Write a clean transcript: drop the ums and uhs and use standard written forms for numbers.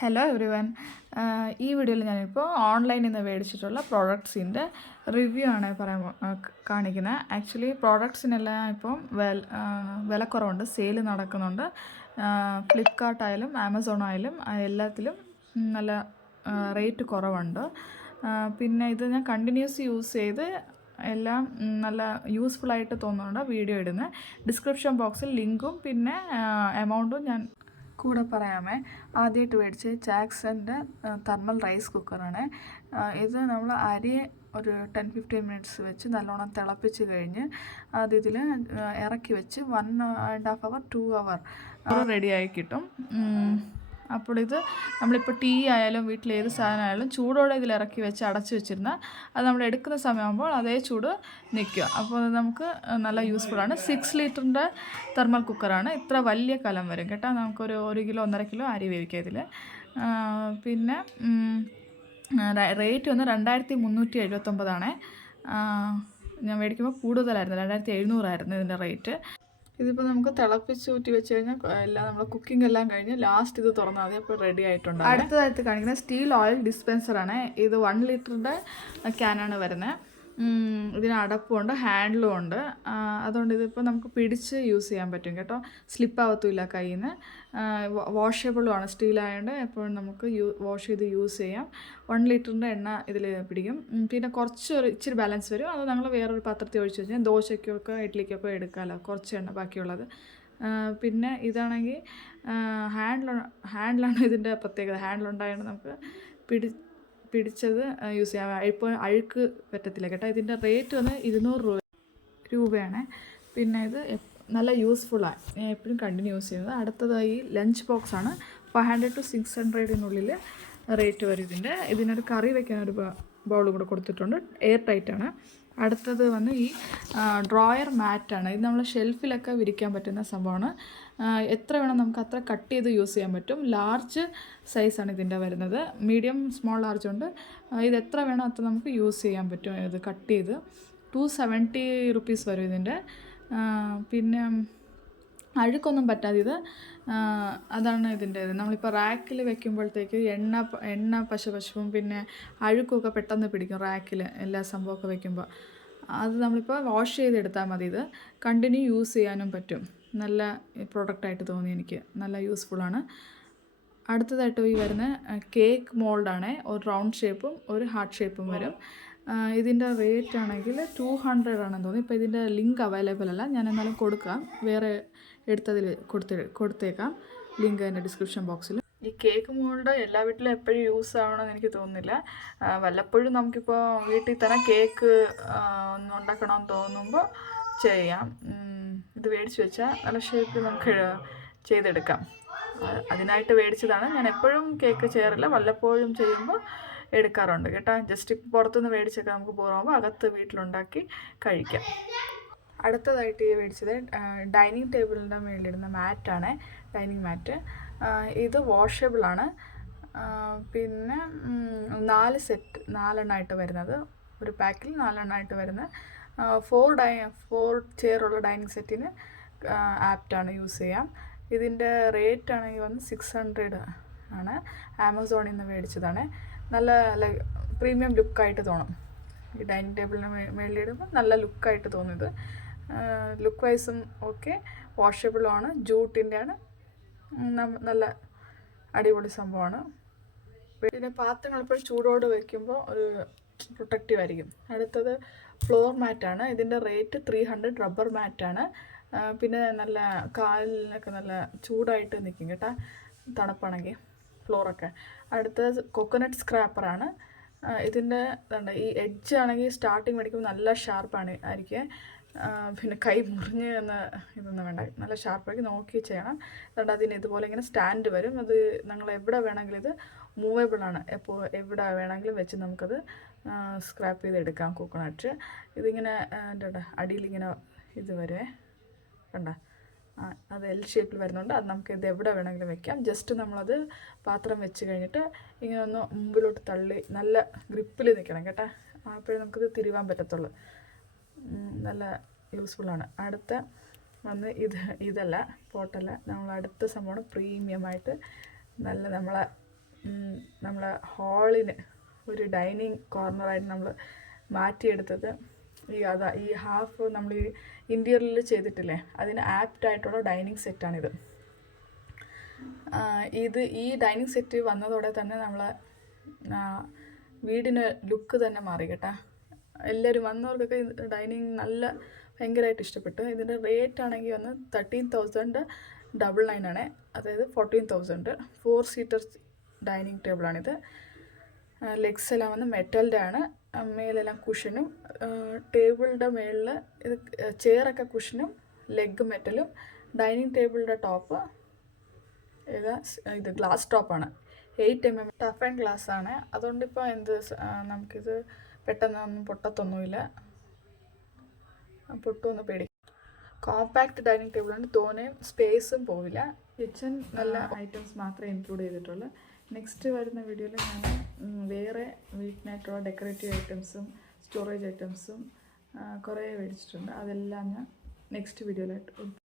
Hello every one. ഈ വീഡിയോയിൽ ഞാനിപ്പോൾ ഓൺലൈനിൽ നിന്ന് മേടിച്ചിട്ടുള്ള പ്രോഡക്ട്സിൻ്റെ റിവ്യൂ ആണ് കാണിക്കുന്നത്. ആക്ച്വലി പ്രോഡക്ട്സിനെല്ലാം ഇപ്പം വിലക്കുറവുണ്ട്, സെയിൽ നടക്കുന്നുണ്ട്. ഫ്ലിപ്കാർട്ടായാലും ആമസോൺ ആയാലും എല്ലാത്തിലും നല്ല റേറ്റ് കുറവുണ്ട്. പിന്നെ ഇത് ഞാൻ കണ്ടിന്യൂസ് യൂസ് ചെയ്ത് എല്ലാം നല്ല യൂസ്ഫുള്ളായിട്ട് തോന്നുന്നുണ്ട് വീഡിയോ ഇടുന്നത്. ഡിസ്ക്രിപ്ഷൻ ബോക്സിൽ ലിങ്കും പിന്നെ എമൗണ്ടും ഞാൻ കൂടെ പറയാമേ. ആദ്യമായിട്ട് മേടിച്ച് ചാക്സൻ്റെ തെർമൽ റൈസ് കുക്കറാണ്. ഇത് നമ്മൾ അരി ഒരു 10-15 മിനിറ്റ്സ് വെച്ച് നല്ലോണം തിളപ്പിച്ച് കഴിഞ്ഞ് അത് ഇതിൽ ഇറക്കി വെച്ച് 1.5 അവർ 2 അവർ റെഡിയായി കിട്ടും. അപ്പോൾ ഇത് നമ്മളിപ്പോൾ ടീ ആയാലും വീട്ടിൽ ഏത് സാധനമായാലും ചൂടോടെ ഇതിൽ ഇറക്കി വെച്ച് അടച്ചു വെച്ചിരുന്നാൽ അത് നമ്മൾ എടുക്കുന്ന സമയമാകുമ്പോൾ അതേ ചൂട് നിൽക്കുക. അപ്പോൾ അത് നമുക്ക് നല്ല യൂസ്ഫുള്ളാണ്. 6 ലിറ്ററിൻ്റെ തെർമൽ കുക്കറാണ്. ഇത്ര വലിയ കലം വരും കേട്ടോ. നമുക്കൊരു 1 കിലോ 1.5 കിലോ അരി വേവിക്കാം ഇതിൽ. പിന്നെ റേറ്റ് വന്ന് 2379 ഞാൻ മേടിക്കുമ്പോൾ കൂടുതലായിരുന്നു, 2700 ഇതിൻ്റെ റേറ്റ്. ഇതിപ്പോൾ നമുക്ക് തിളപ്പിച്ചൂറ്റി വെച്ച് കഴിഞ്ഞാൽ എല്ലാം നമ്മൾ കുക്കിംഗ് എല്ലാം കഴിഞ്ഞ് ലാസ്റ്റ് ഇത് തുറന്നാൽ മതി, അപ്പോൾ റെഡി ആയിട്ടുണ്ട്. അടുത്തതായിട്ട് കാണിക്കുന്നത് സ്റ്റീൽ ഓയിൽ ഡിസ്പെൻസറാണ്. ഇത് 1 ലിറ്ററിൻ്റെ ക്യാനാണ് വരുന്നത്. ഇതിന് അടപ്പുണ്ട്, ഹാൻഡിലും ഉണ്ട്. അതുകൊണ്ട് ഇതിപ്പോൾ നമുക്ക് പിടിച്ച് യൂസ് ചെയ്യാൻ പറ്റും കേട്ടോ. സ്ലിപ്പാവത്തുമില്ല കയ്യിൽ നിന്ന്. വാഷബിളുമാണ്, സ്റ്റീലായതുകൊണ്ട് എപ്പോഴും നമുക്ക് വാഷ് ചെയ്ത് യൂസ് ചെയ്യാം. 1 ലിറ്ററിൻ്റെ എണ്ണ ഇതിൽ പിടിക്കും. പിന്നെ ഇച്ചിരി ബാലൻസ് വരും. അത് നമ്മൾ വേറൊരു പാത്രത്തിൽ ഒഴിച്ച് വെച്ചാൽ ദോശയ്ക്കൊക്കെ ഇഡ്ഡലിക്കൊക്കെ എടുക്കാമല്ലോ, കുറച്ച് എണ്ണ ബാക്കിയുള്ളത്. പിന്നെ ഇതാണെങ്കിൽ ഹാൻഡിലാണ് ഇതിൻ്റെ പ്രത്യേകത. ഹാൻഡിലുണ്ടായതുകൊണ്ട് നമുക്ക് പിടിച്ചത് യൂസ് ചെയ്യാം. ഇപ്പോൾ അഴുക്ക് പറ്റത്തില്ല കേട്ടോ. ഇതിൻ്റെ റേറ്റ് വന്ന് 200 രൂപയാണ്. പിന്നെ ഇത് നല്ല യൂസ്ഫുള്ളാണ്, ഞാൻ എപ്പോഴും കണ്ടിന്യൂ യൂസ് ചെയ്യുന്നത്. അടുത്തതായി ലഞ്ച് ബോക്സാണ്. 500 to 600 റേറ്റ് വരും ഇതിനൊരു കറി വെക്കാനൊരു ബൗൾ കൂടെ കൊടുത്തിട്ടുണ്ട്. എയർ ടൈറ്റാണ്. അടുത്തത് വന്ന് ഈ ഡ്രോയർ മാറ്റാണ്. ഇത് നമ്മൾ ഷെൽഫിലൊക്കെ വിരിക്കാൻ പറ്റുന്ന സംഭവമാണ്. എത്ര വേണം നമുക്ക് അത്ര കട്ട് ചെയ്ത് യൂസ് ചെയ്യാൻ പറ്റും. ലാർജ് സൈസാണ് ഇതിൻ്റെ വരുന്നത്. മീഡിയം സ്മോൾ ലാർജ് ഉണ്ട്. ഇത് എത്ര വേണം അത്ര നമുക്ക് യൂസ് ചെയ്യാൻ പറ്റും. ഇത് കട്ട് ചെയ്ത് 270 rupees വരും ഇതിൻ്റെ. പിന്നെ അഴുക്കൊന്നും പറ്റാതെ ഇത് അതാണ് ഇതിൻ്റെ ഇത്. നമ്മളിപ്പോൾ റാക്കിൽ വെക്കുമ്പോഴത്തേക്ക് എണ്ണ പശപശവും പിന്നെ അഴുക്കൊക്കെ പെട്ടെന്ന് പിടിക്കും റാക്കിൽ എല്ലാ സംഭവമൊക്കെ വെക്കുമ്പോൾ. അത് നമ്മളിപ്പോൾ വാഷ് ചെയ്തെടുത്താൽ മതി. ഇത് കണ്ടിന്യൂ യൂസ് ചെയ്യാനും പറ്റും. നല്ല പ്രോഡക്റ്റായിട്ട് തോന്നി എനിക്ക്, നല്ല യൂസ്ഫുള്ളാണ്. അടുത്തതായിട്ട് ഈ വരുന്ന കേക്ക് മോൾഡാണ്. ഒരു റൗണ്ട് ഷേപ്പും ഒരു ഹാർട്ട് ഷേപ്പും വരും. ഇതിൻ്റെ റേറ്റ് ആണെങ്കിൽ 200 ആണെന്ന് തോന്നി. ഇപ്പോൾ ഇതിൻ്റെ ലിങ്ക് അവൈലബിൾ അല്ല, ഞാൻ എന്നാലും കൊടുക്കാം. വേറെ എടുത്തതിൽ കൊടുത്തേക്കാം ലിങ്ക് അതിൻ്റെ ഡിസ്ക്രിപ്ഷൻ ബോക്സിൽ. ഈ കേക്ക് മോൾഡ് എല്ലാ വീട്ടിലും എപ്പോഴും യൂസ് ആവണമെന്ന് എനിക്ക് തോന്നുന്നില്ല. വല്ലപ്പോഴും നമുക്കിപ്പോൾ വീട്ടിൽ തന്നെ കേക്ക് ഒന്ന് ഉണ്ടാക്കണമെന്ന് തോന്നുമ്പോൾ ചെയ്യാം. ഇത് മേടിച്ച് വെച്ചാൽ നല്ല ഷേപ്പിൽ നമുക്ക് ചെയ്തെടുക്കാം. അതിനായിട്ട് മേടിച്ചതാണ്. ഞാൻ എപ്പോഴും കേക്ക് ചെയ്യാറില്ല, വല്ലപ്പോഴും ചെയ്യുമ്പോൾ എടുക്കാറുണ്ട് കേട്ടോ. ജസ്റ്റ് ഇപ്പോൾ പുറത്തുനിന്ന് മേടിച്ചൊക്കെ നമുക്ക് പോകുമ്പോൾ അകത്ത് വീട്ടിലുണ്ടാക്കി കഴിക്കാം. അടുത്തതായിട്ട് മേടിച്ചത് ഡൈനിങ് ടേബിളിൻ്റെ മേളിലിടുന്ന മാറ്റാണ്, ഡൈനിങ് മാറ്റ്. ഇത് വാഷബിളാണ്. പിന്നെ 4 എണ്ണമായിട്ട് വരുന്നത്, ഒരു പാക്കിൽ 4 എണ്ണമായിട്ട് വരുന്ന 4 ചെയറുള്ള ഡൈനിങ് സെറ്റിന് ആപ്റ്റാണ്, യൂസ് ചെയ്യാം. ഇതിൻ്റെ റേറ്റ് ആണെങ്കിൽ വന്ന് 600 ആണ്. ആമസോണിൽ നിന്ന് മേടിച്ചതാണ്. നല്ല പ്രീമിയം ലുക്കായിട്ട് തോന്നും. ഈ ഡൈനിങ് ടേബിളിന് മേളിലിടുമ്പോൾ നല്ല ലുക്കായിട്ട് തോന്നിയത്. ലുക്ക് വൈസും ഓക്കെ, വാഷബിളുമാണ്, ജൂട്ടിൻ്റെയാണ്. നല്ല അടിപൊളി സംഭവമാണ്. പിന്നെ പാത്രങ്ങൾ എപ്പോഴും ചൂടോട് വയ്ക്കുമ്പോൾ ഒരു പ്രൊട്ടക്റ്റീവ് ആയിരിക്കും. അടുത്തത് ഫ്ലോർ മാറ്റാണ്. ഇതിൻ്റെ റേറ്റ് 300, റബ്ബർ മാറ്റാണ്. പിന്നെ നല്ല കാലിനൊക്കെ നല്ല ചൂടായിട്ട് നിൽക്കും കേട്ടോ, തണുപ്പാണെങ്കിൽ ഫ്ലോറൊക്കെ. അടുത്തത് കൊക്കനട്ട് സ്ക്രാപ്പറാണ്. ഇതിൻ്റെ ഈ എഡ്ജ് ആണെങ്കിൽ സ്റ്റാർട്ടിങ് മേടിക്കുമ്പോൾ നല്ല ഷാർപ്പാണ് ആയിരിക്കും. പിന്നെ കൈ മുറിഞ്ഞ് ഇതൊന്നും വേണ്ട, നല്ല ഷാർപ്പാക്കി നോക്കി ചെയ്യണം. അതുകൊണ്ട് അതിന് ഇതുപോലെ ഇങ്ങനെ സ്റ്റാൻഡ് വരും. അത് നിങ്ങൾ എവിടെ വേണമെങ്കിലും ഇത് മൂവേബിളാണ്. എപ്പോൾ എവിടെ വേണമെങ്കിലും വെച്ച് നമുക്കത് സ്ക്രാപ്പ് ചെയ്തെടുക്കാം കോക്കനട്ട്. ഇതിങ്ങനെ എന്താ അടിയിലിങ്ങനെ ഇത് വരുവേ, കണ്ട അത് എൽ ഷേപ്പിൽ വരുന്നുണ്ട്. അത് നമുക്ക് ഇത് എവിടെ വേണമെങ്കിലും വെക്കാം. ജസ്റ്റ് നമ്മളത് പാത്രം വെച്ച് കഴിഞ്ഞിട്ട് ഇങ്ങനെ ഒന്ന് മുമ്പിലോട്ട് തള്ളി നല്ല ഗ്രിപ്പിൽ നിൽക്കണം കേട്ടോ, അപ്പോഴേ നമുക്കിത് തിരുവാൻ പറ്റത്തുള്ളൂ. നല്ല യൂസ്ഫുള്ളാണ്. അടുത്ത വന്ന് ഇതല്ല, പോട്ടല്ല, നമ്മൾ അടുത്ത സംഭവമാണ് പ്രീമിയമായിട്ട് നല്ല നമ്മളെ നമ്മളെ ഹാളിന് ഒരു ഡൈനിങ് കോർണറായിട്ട് നമ്മൾ മാറ്റിയെടുത്തത് ഈ ഹാഫ് നമ്മൾ ഈ ഇൻറ്റീരിയറിൽ ചെയ്തിട്ടില്ലേ, അതിന് ആപ്റ്റായിട്ടുള്ള ഡൈനിങ് സെറ്റാണിത്. ഈ ഡൈനിങ് സെറ്റ് വന്നതോടെ തന്നെ നമ്മൾ വീടിന് ലുക്ക് തന്നെ മാറി കേട്ടോ. എല്ലാവരും വന്നവർക്കൊക്കെ ഡൈനിങ് ഭയങ്കരമായിട്ട് ഇഷ്ടപ്പെട്ടു. ഇതിൻ്റെ റേറ്റ് ആണെങ്കിൽ വന്ന് 13,999 ആണ്, അതായത് 14,000. 4 സീറ്റർ ഡൈനിങ് ടേബിളാണിത്. ലെഗ്സ് എല്ലാം വന്ന് മെറ്റലിൻ്റെ ആണ്. മേലെല്ലാം കുഷനും, ടേബിളിൻ്റെ മേളിൽ ഇത് ചെയറൊക്കെ കുഷനും, ലെഗ് മെറ്റലും. ഡൈനിങ് ടേബിളിൻ്റെ ടോപ്പ് ഇത് ഗ്ലാസ് ടോപ്പാണ്. 8 mm ടഫ് ആൻഡ് ഗ്ലാസ് ആണ്. അതുകൊണ്ട് ഇപ്പോൾ നമുക്കിത് പെട്ടെന്നൊന്നും പൊട്ടത്തൊന്നുമില്ല, പൊട്ടുമെന്ന് പേടിക്കും. കോമ്പാക്റ്റ് ഡൈനിങ് ടേബിളാണ്, തോനെയും സ്പേസും പോവില്ല. കിച്ചൺ നല്ല ഐറ്റംസ് മാത്രമേ ഇൻക്ലൂഡ് ചെയ്തിട്ടുള്ളൂ. നെക്സ്റ്റ് വരുന്ന വീഡിയോയിൽ ഞാൻ വേറെ വീട്ടിനായിട്ടുള്ള ഡെക്കറേറ്റീവ് ഐറ്റംസും സ്റ്റോറേജ് ഐറ്റംസും കുറേ മേടിച്ചിട്ടുണ്ട്. അതെല്ലാം ഞാൻ നെക്സ്റ്റ് വീഡിയോയിലായിട്ട്